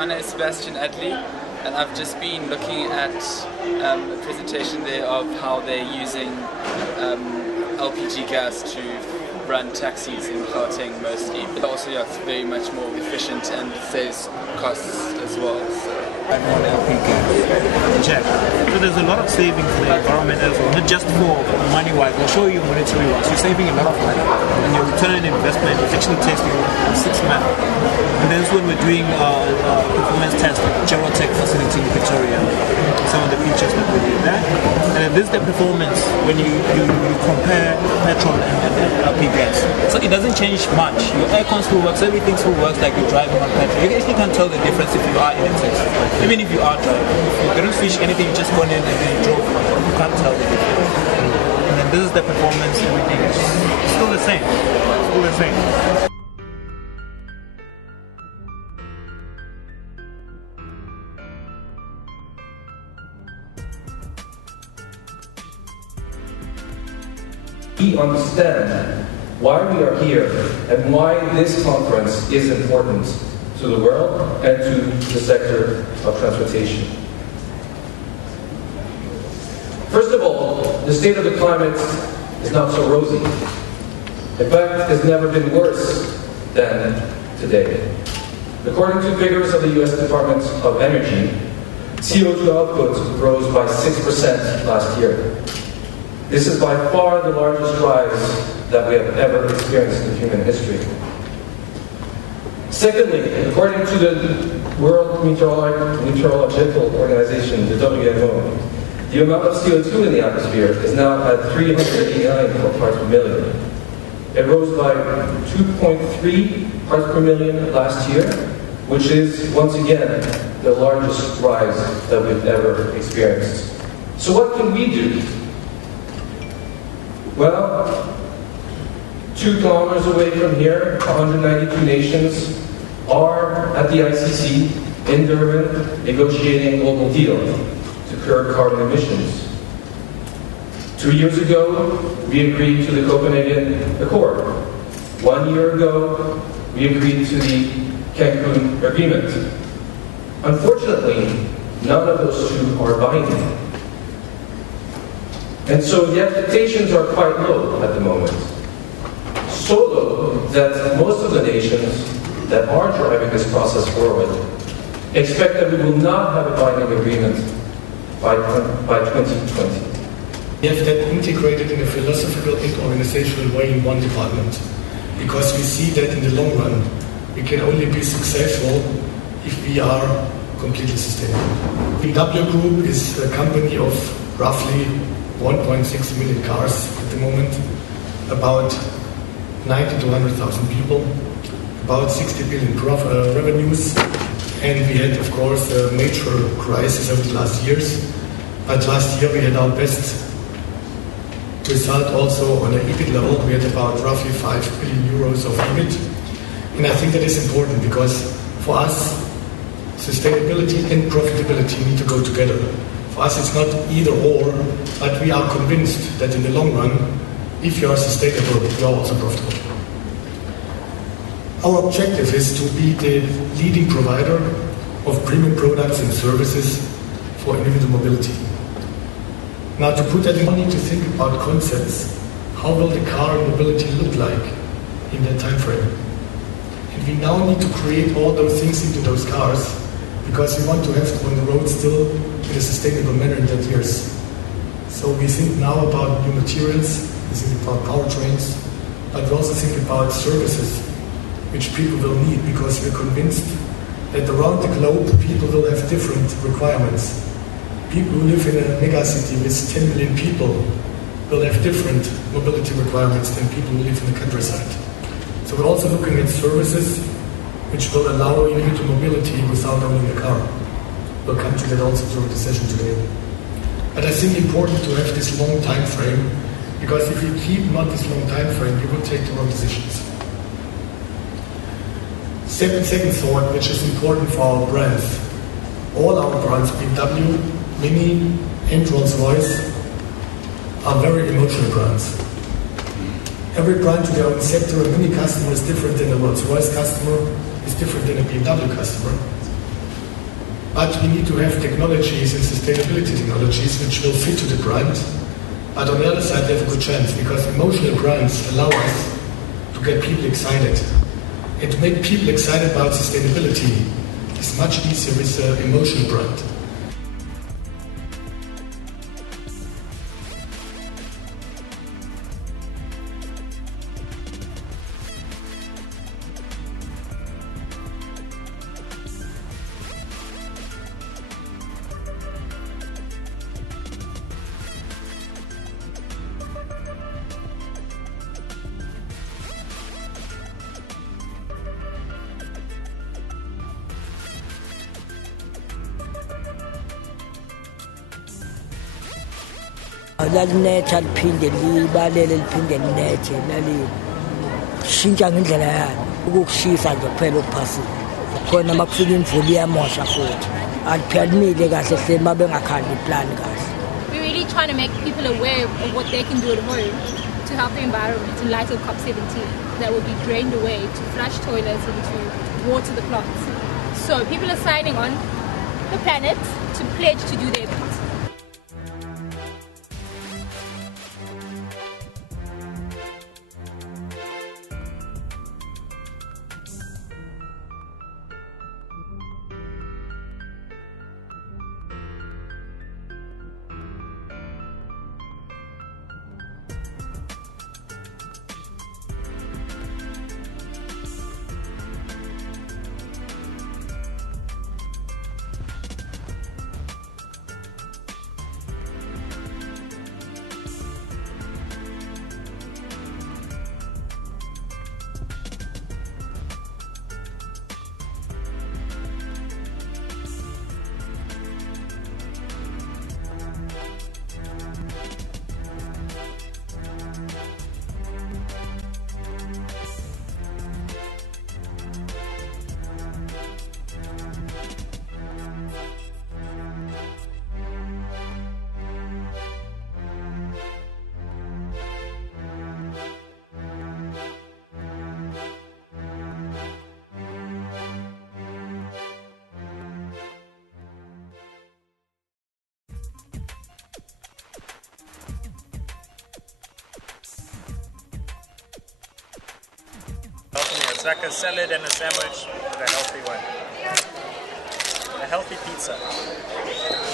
My name is Sebastian Adley, and I've just been looking at a presentation there of how they're using LPG gas to run taxis in Gauteng mostly, but also it's very much more efficient and saves costs as well. I'm on LP gas. Check. So there's a lot of savings in the environment as well, not just for money-wise, I'll show you monetary-wise. You're saving a lot of money, and your return on investment is actually testing 6 months. And that's when we're doing performance tests at Gerotech facility in Victoria. Some of the features that we did there. And this is the performance when you compare petrol and LP gas. So it doesn't change much. Your aircon still works, everything still works like you're driving on petrol. You actually can't tell the difference if you are in a taxi. Even if you are driving. You don't switch anything, you just go in and then you drove. You can't tell the difference. And then this is the performance, everything. It's still the same. It's still the same. We understand why we are here and why this conference is important to the world and to the sector of transportation. First of all, the state of the climate is not so rosy. In fact, it's never been worse than today. According to figures of the US Department of Energy, CO2 output rose by 6% last year. This is by far the largest rise that we have ever experienced in human history. Secondly, according to the World Meteorological Organization, the WMO, the amount of CO2 in the atmosphere is now at 389 parts per million. It rose by 2.3 parts per million last year, which is, once again, the largest rise that we've ever experienced. So what can we do? Well, 2 kilometers away from here, 192 nations are at the ICC in Durban negotiating a global deal to curb carbon emissions. 2 years ago, we agreed to the Copenhagen Accord. 1 year ago, we agreed to the Cancun Agreement. Unfortunately, none of those 2 are binding. And so the expectations are quite low at the moment. So low that most of the nations that are driving this process forward expect that we will not have a binding agreement by 2020. We have that integrated in a philosophical and organizational way in one department, because we see that in the long run we can only be successful if we are completely sustainable. VW Group is a company of roughly 1.6 million cars at the moment, about 90 to 100,000 people, about 60 billion revenues, and we had, of course, a major crisis over the last years. But last year we had our best result also on an EBIT level. We had about roughly 5 billion euros of EBIT, and I think that is important because for us, sustainability and profitability need to go together. For us, it's not either or, but we are convinced that in the long run, if you are sustainable, you are also profitable. Our objective is to be the leading provider of premium products and services for individual mobility. Now, to put that in, we need to think about concepts. How will the car and mobility look like in that time frame? And we now need to create all those things into those cars because we want to have them on the road still in a sustainable manner in that years. So we think now about new materials, we think about powertrains, but we also think about services which people will need because we're convinced that around the globe people will have different requirements. People who live in a megacity with 10 million people will have different mobility requirements than people who live in the countryside. So we're also looking at services which will allow individual mobility without owning a car. We'll come to that also during the session today. But I think important to have this long time frame, because if you keep not this long time frame, you will take the wrong decisions. Second thought, which is important for our brands. All our brands, BMW, Mini, and Rolls-Royce, are very emotional brands. Every brand to their own sector, a Mini customer is different than a Rolls-Royce customer, is different than a BMW customer. But we need to have technologies and sustainability technologies which will fit to the brand. But on the other side, they have a good chance because emotional brands allow us to get people excited. And to make people excited about sustainability is much easier with an emotional brand. lalinetha liphinde libalele liphinde linethe shintsha ngendlela yalo ukukushisa nje kuphela okuphasile khona makufika imvula iyamosha futhi aliphalimile kahle hle mabengakhandi iplan kahle. We're really trying to make people aware of what they can do at home to help the environment in light of COP17 that will be drained away to flush toilets and to water the plants. So people are signing on the planet to pledge to do their part. It's like a salad and a sandwich, but a healthy one. A healthy pizza.